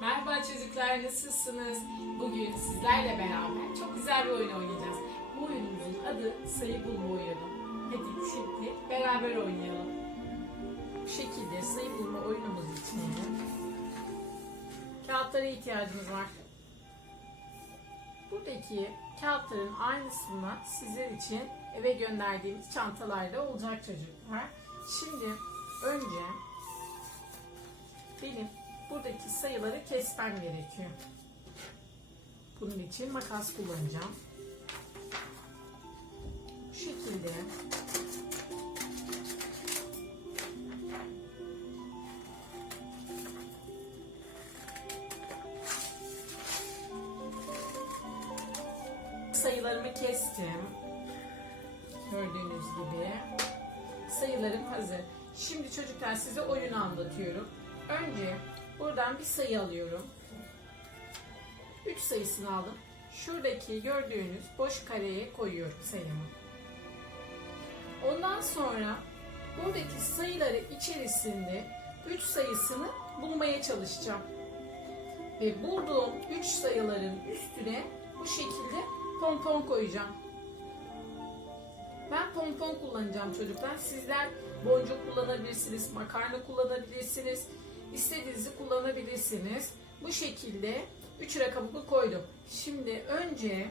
Merhaba çocuklar nasılsınız? Bugün sizlerle beraber çok güzel bir oyun oynayacağız. Bu oyunumuzun adı sayı bulma oyunu. Hadi şimdi beraber oynayalım. Bu şekilde sayı bulma oyunumuz için kağıtlara ihtiyacımız var. Buradaki kağıtların aynısından sizler için eve gönderdiğimiz çantalarda olacak çocuklar. Şimdi önce buradaki sayıları kesmem gerekiyor. Bunun için makas kullanacağım. Bu şekilde sayılarımı kestim. Gördüğünüz gibi sayılarım hazır. Şimdi çocuklar size oyunu anlatıyorum. Önce buradan bir sayı alıyorum. 3 sayısını aldım. Şuradaki gördüğünüz boş kareye koyuyorum sayımı. Ondan sonra buradaki sayıları içerisinde 3 sayısını bulmaya çalışacağım. Ve bulduğum 3 sayıların üstüne bu şekilde pompon koyacağım. Ben pompon kullanacağım çocuklar. Sizler boncuk kullanabilirsiniz, makarna kullanabilirsiniz. İstediğinizi kullanabilirsiniz. Bu şekilde 3 rakamı koydum. Şimdi önce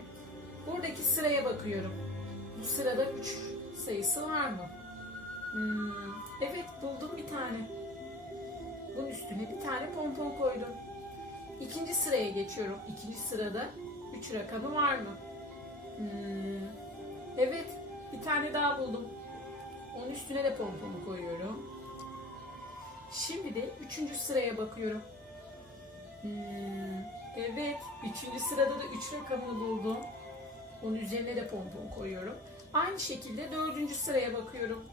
buradaki sıraya bakıyorum. Bu sırada 3 sayısı var mı? Hmm, evet buldum bir tane. Bunun üstüne bir tane pompon koydum. İkinci sıraya geçiyorum. İkinci sırada 3 rakamı var mı? Hmm, evet bir tane daha buldum. Onun üstüne de pompomu koyuyorum. Şimdi de üçüncü sıraya bakıyorum. Hmm, evet, üçüncü sırada da üç rakamını buldum. Onun üzerine de pompon koyuyorum. Aynı şekilde dördüncü sıraya bakıyorum.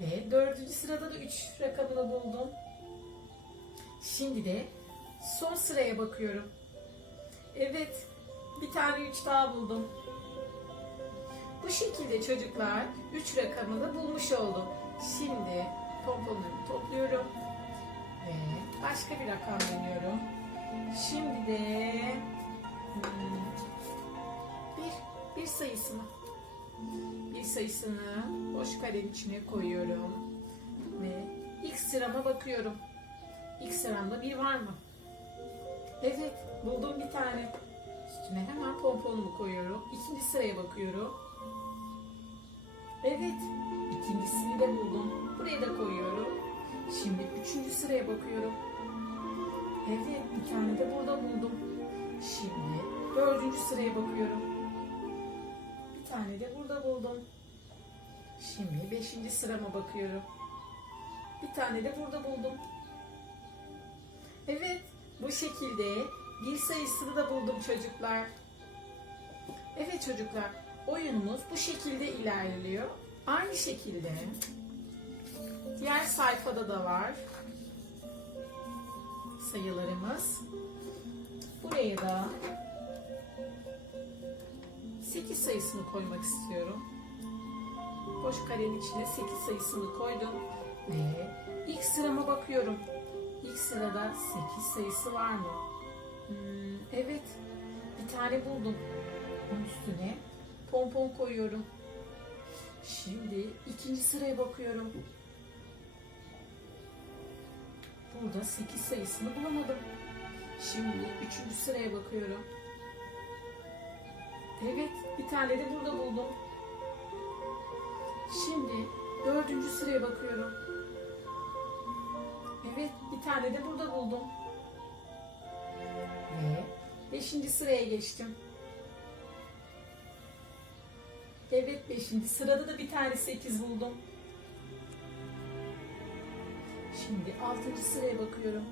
Ve dördüncü sırada da üç rakamını buldum. Şimdi de son sıraya bakıyorum. Evet, bir tane üç daha buldum. Bu şekilde çocuklar 3 rakamını bulmuş oldum. Şimdi pomponlarımı topluyorum ve başka bir rakam deniyorum. Şimdi de hmm, bir, bir sayısını bir sayısını boş karenin içine koyuyorum ve ilk sırama bakıyorum. İlk sıramda bir var mı? Evet, buldum bir tane. Üstüne hemen pomponumu koyuyorum. İkinci sıraya bakıyorum. Evet, ikincisini de buldum. Buraya da koyuyorum. Şimdi üçüncü sıraya bakıyorum. Evet, bir tane de burada buldum. Şimdi dördüncü sıraya bakıyorum. Bir tane de burada buldum. Şimdi beşinci sırama bakıyorum. Bir tane de burada buldum. Evet, bu şekilde bir sayısını da buldum çocuklar. Evet çocuklar, oyunumuz bu şekilde ilerliyor. Aynı şekilde diğer sayfada da var sayılarımız. Buraya da 8 sayısını koymak istiyorum. Boş karenin içine 8 sayısını koydum ve ilk sırama bakıyorum. İlk sırada 8 sayısı var mı? Hmm, evet, bir tane buldum. Bunun üstüne pompon koyuyorum. Şimdi ikinci sıraya bakıyorum. Burada 8 sayısını bulamadım. Şimdi üçüncü sıraya bakıyorum. Evet, bir tane de burada buldum. Şimdi dördüncü sıraya bakıyorum. Evet, bir tane de burada buldum. Ve beşinci sıraya geçtim. Beşinci sırada da bir tane sekiz buldum. Şimdi altıncı sıraya bakıyorum.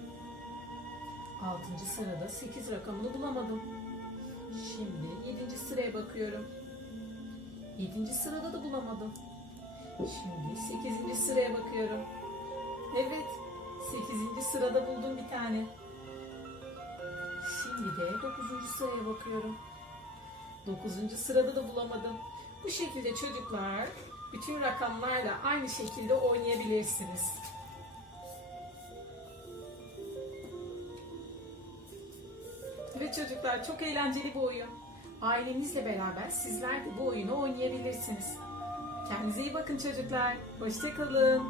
Altıncı sırada sekiz rakamını bulamadım. Şimdi yedinci sıraya bakıyorum. Yedinci sırada da bulamadım. Şimdi sekizinci sıraya bakıyorum. Evet sekizinci sırada buldum bir tane. Şimdi de dokuzuncu sıraya bakıyorum. Dokuzuncu sırada da bulamadım. Bu şekilde çocuklar bütün rakamlarla aynı şekilde oynayabilirsiniz. Evet çocuklar çok eğlenceli bir oyun. Ailenizle beraber sizler de bu oyunu oynayabilirsiniz. Kendinize iyi bakın çocuklar. Hoşçakalın.